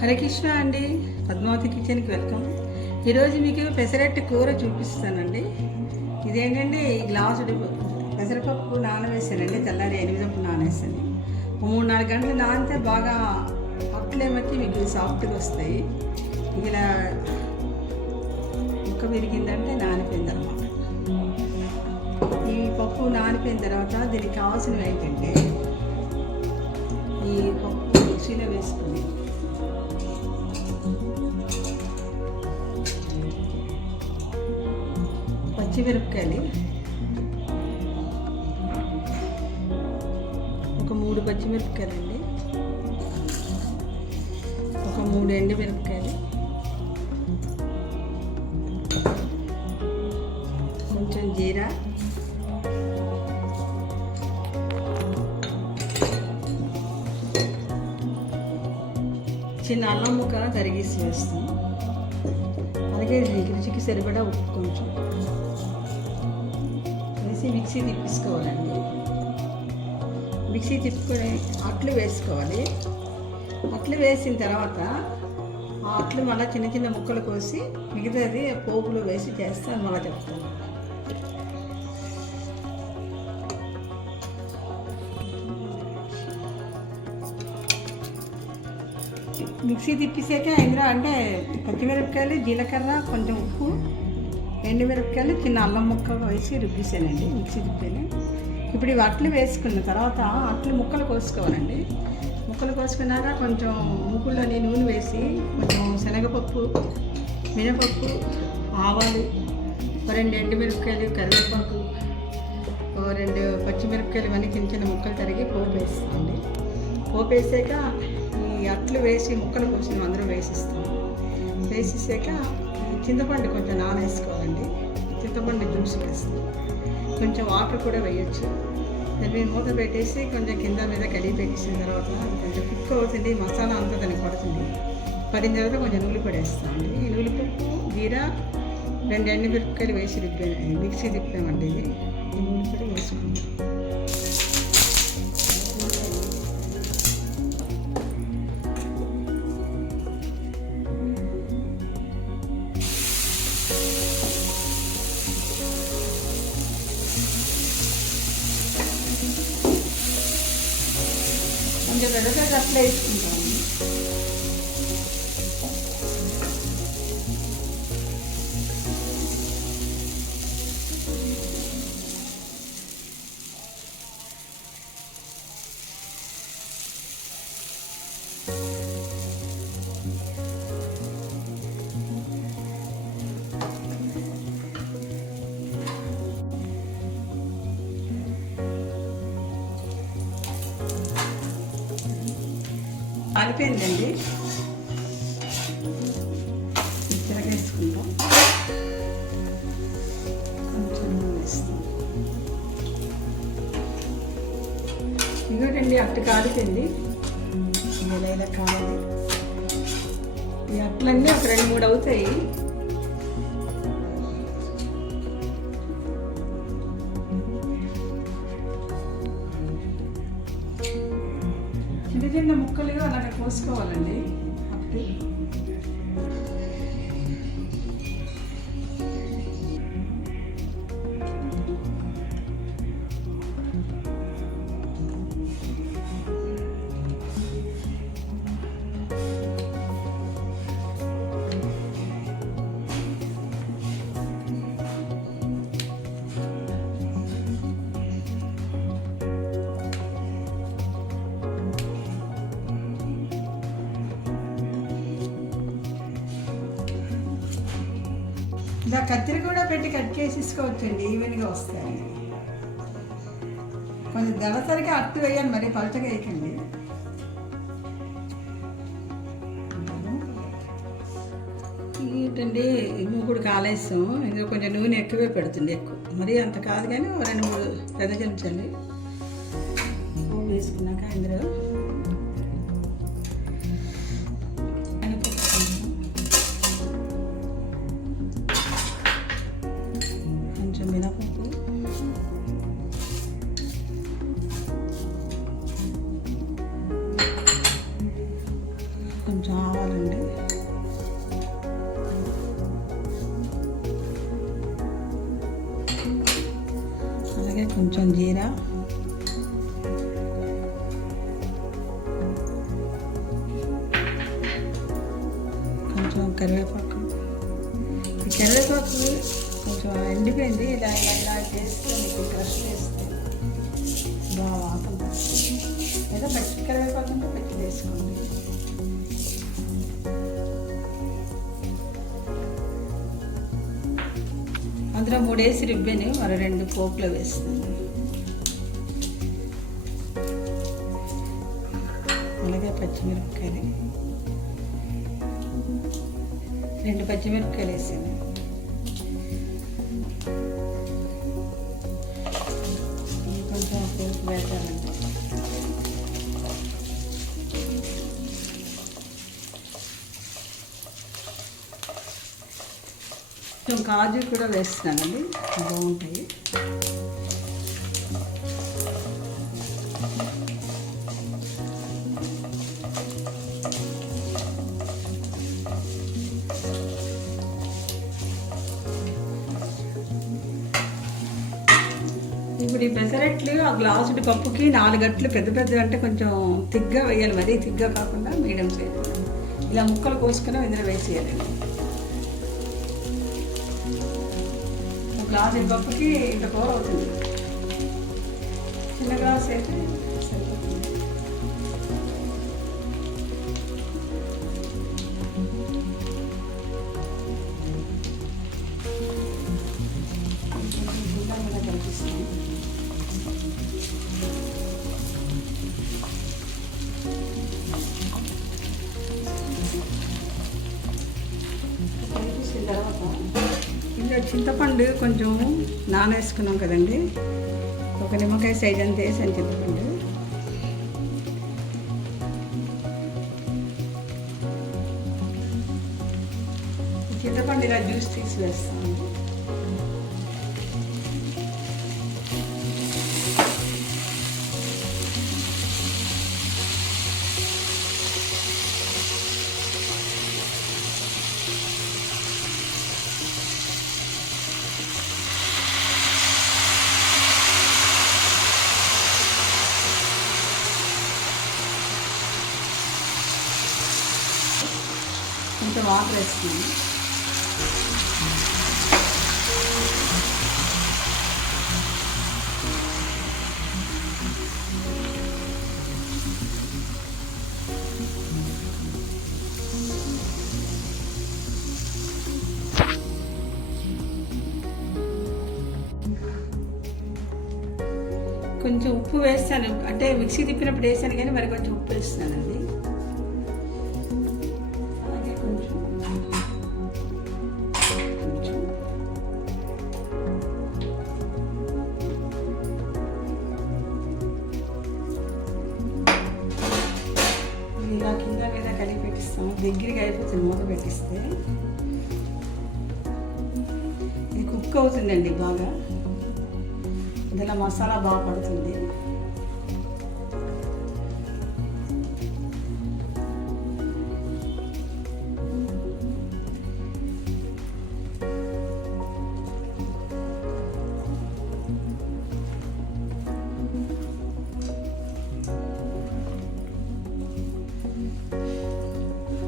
హరే కృష్ణ అండి, పద్మావతి కిచెన్కి వెల్కమ్. ఈరోజు మీకు పెసరట్టు కూర చూపిస్తానండి. ఇదేంటంటే ఈ గ్లాసుడు పెసరపప్పు నానవేసానండి. తెల్లారి 8 నానేసాను. 3-4 గంటలు నానితే బాగా అట్లేమకి మీకు సాఫ్ట్గా వస్తాయి. ఇలా ముక్క విరిగిందంటే నానిపోయింది అనమాట. ఈ పప్పు నానిపోయిన తర్వాత దీనికి కావాల్సినవి ఏంటంటే ఈ పప్పు మిక్సీలో వేసుకుని పచ్చిమిరపకాయలు ఒక 3 పచ్చిమిరపకాయలండి, ఒక 3 ఎండుమిరపకాయలు, కొంచెం జీరా, చిన్న అల్లం ముక్క తరిగేసి వేస్తాం. అలాగే రుచికి సరిపడా ఉప్పు కొంచెం వేసి మిక్సీ తిప్పేసుకోవాలండి. మిక్సీ తిప్పుకొని అట్లు వేసుకోవాలి. అట్లు వేసిన తర్వాత ఆ అట్లు మళ్ళీ చిన్న చిన్న ముక్కలు కోసి మిగతాది పోపులో వేసి చేస్తే మళ్ళీ చెప్తాను. మిక్సీ తిప్పేసాక ఇందులో అంటే పచ్చిమిరపకాయలు, జీలకర్ర, కొంచెం ఉప్పు, ఎండుమిరపకాయలు, చిన్న అల్లం ముక్క వేసి రుబ్బేసానండి. మిక్సీ తిప్పాను. ఇప్పుడు ఇవి అట్లు వేసుకున్న తర్వాత అట్లు ముక్కలు కోసుకోవాలండి. ముక్కలు కోసుకున్నాక కొంచెం ముక్కుల్లోని నూనె వేసి కొంచెం శనగపప్పు, మినపప్పు, ఆవాలు, 2 ఎండుమిరపకాయలు, కరివేపాకు, 2 పచ్చిమిరపకాయలు ఇవన్నీ చిన్న చిన్న ముక్కలు తరిగి పోపు వేస్తామండి. పోపు వేసాక ఈ అట్లు వేసి ముక్కలు కోసి అందరూ వేసిస్తాము. వేసేసాక చింతపండు కొంచెం నానేసుకోవాలండి. చింతపండు జ్యూస్ వేస్తాం. కొంచెం వాటర్ కూడా వేయచ్చు. దాన్ని మూత పెట్టేసి కొంచెం కింద మీద కడిగి పెట్టేసిన తర్వాత కొంచెం కుక్ అవుతుంది. మసాలా అంతా దానికి పడుతుంది. పడిన తర్వాత కొంచెం నూనె వేస్తామండి. ఈ నూనెపప్పు, జీరా, 2 ఎండుమిరపకాయలు వేసి మిక్సీ తిప్పామండి. ఇది ఈ నూనె పొడి వేసుకుంటాం. కొంచెం రెడగా అట్లా వేసుకుంటాము. కాలిపోయిందండి. తిరగేసుకుంటాం. కొంచెం వేస్తాం. ఇంకోటండి అట్టు కాలిపోయింది. ఇలా కావాలి. ఈ అట్లన్నీ ఒక 2-3 అవుతాయి. చిన్న చిన్న ముక్కలుగా అలాగే కోసుకోవాలండి. అప్పుడు ఇలా కత్తిరి కూడా పెట్టి కట్ చేసేసుకోవచ్చండి. ఈవెన్గా వస్తాయి. కొంచెం దళసరిగా అట్టు వేయాలి, మరి పలచగా వేయకండి. ఏంటండి మూకుడు కాలేస్తాం. ఇందులో కొంచెం నూనె ఎక్కువే పెడుతుంది. ఎక్కువ మరీ అంత కాదు కానీ 2-3 పెద్ద చెంచాలి వేసుకున్నాక ఇందులో కొంచెం మినపప్పు, కొంచెం ఆవాలు కొత్తిమీర, కొంచెం కరివేపాకు. ఈ కరివేపాకు కొంచెం ఎండిపోయింది, ఇలా ఇలా ఇలా చేస్తే మీకు క్రష్ చేస్తే బాగా వాసన వస్తుంది. లేదా పచ్చి కరివేపాకు ఉంటే పచ్చి వేసుకోండి. అందులో 3 వేసి రుబ్బాను, మరి 2 పోపులో వేస్తున్నాను. అలాగే పచ్చిమిరపకాయలు, 2 పచ్చిమిరపకాయలు వేసాను. కొంచెం పోపు వేసానండి. కొంచెం కాజు కూడా వేస్తున్నానండి, బాగుంటాయి. ఇప్పుడు ఈ పెసరట్లు ఆ గ్లాసుడి పప్పుకి 4 గట్లు పెద్ద పెద్ద అంటే కొంచెం తిగ్గా వేయాలి, మరీ తిగ్గా కాకుండా మీడియం సైజ్. ఇలా ముక్కలు కోసుకుని ఇందులో వేసేయాలండి. గ్లాసు పప్పుకి ఇంత కూర అవుతుంది. చిన్న గ్లాస్ అయితే సరిపోతుంది. కనిపిస్తుంది. కనిపిస్తున్న తర్వాత ఇంకా చింతపండు కొంచెం నానేసుకున్నాం కదండి, ఒక నిమ్మకాయ సైజ్ అంత వేసాను చింతపండు. చింతపండు ఇలా జ్యూస్ తీసి వేస్తాను. కొంచెం వాటర్ వేస్తున్నాను. కొంచెం ఉప్పు వేస్తాను, అంటే మిక్సీ తిప్పినప్పుడు వేసాను కానీ మరి కొంచెం ఉప్పు వేస్తానండి. ఇలా కింద మీద కలిపి పెట్టిస్తాము, దగ్గరికి అయిపోతుంది మూత పెట్టిస్తే. ఇది కుక్ అవుతుందండి బాగా, ఇందులో మసాలా బాగా పడుతుంది.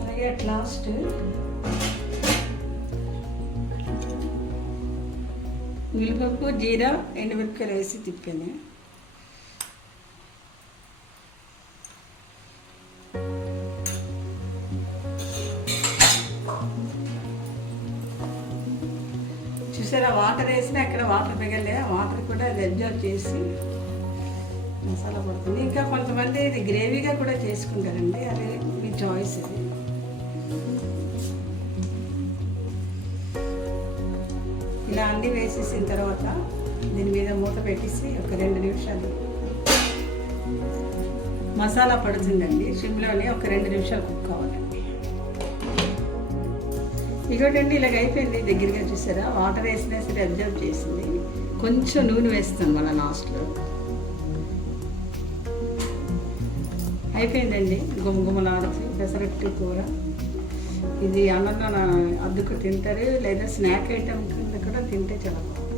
అలాగే అట్ లాస్ట్ ఉల్లిపప్పు, జీరా, ఎండుమిరపకాయలు వేసి తిప్పాను. చూసారా, వాటర్ వేసినా అక్కడ వాటర్ మిగలే, వాటర్ కూడా అది అబ్జర్వ్ చేసి మసాలా పడుతుంది. ఇంకా కొంతమంది ఇది గ్రేవీగా కూడా చేసుకుంటారండి, అది మీ చాయిస్. ఇది ఇలా అన్నీ వేసేసిన తర్వాత దీని మీద మూత పెట్టేసి ఒక 2 నిమిషాలు మసాలా పడుతుందండి. సిమ్లోనే ఒక 2 నిమిషాలు కుక్ కావాలండి. ఇగోటండి ఇలాగ అయిపోయింది. దగ్గరగా చూసారా, వాటర్ వేసినా సరే అబ్జర్వ్ చేసింది. కొంచెం నూనె వేస్తాం మన లాస్ట్లో. అయిపోయిందండి, గుమగుమలాడుతూ పెసరట్టు కూర. ఇది అన్నంలో అద్దుకు తింటారు, లేదా స్నాక్ ఐటమ్ కింద కూడా తింటే చాలా బాగుంటుంది.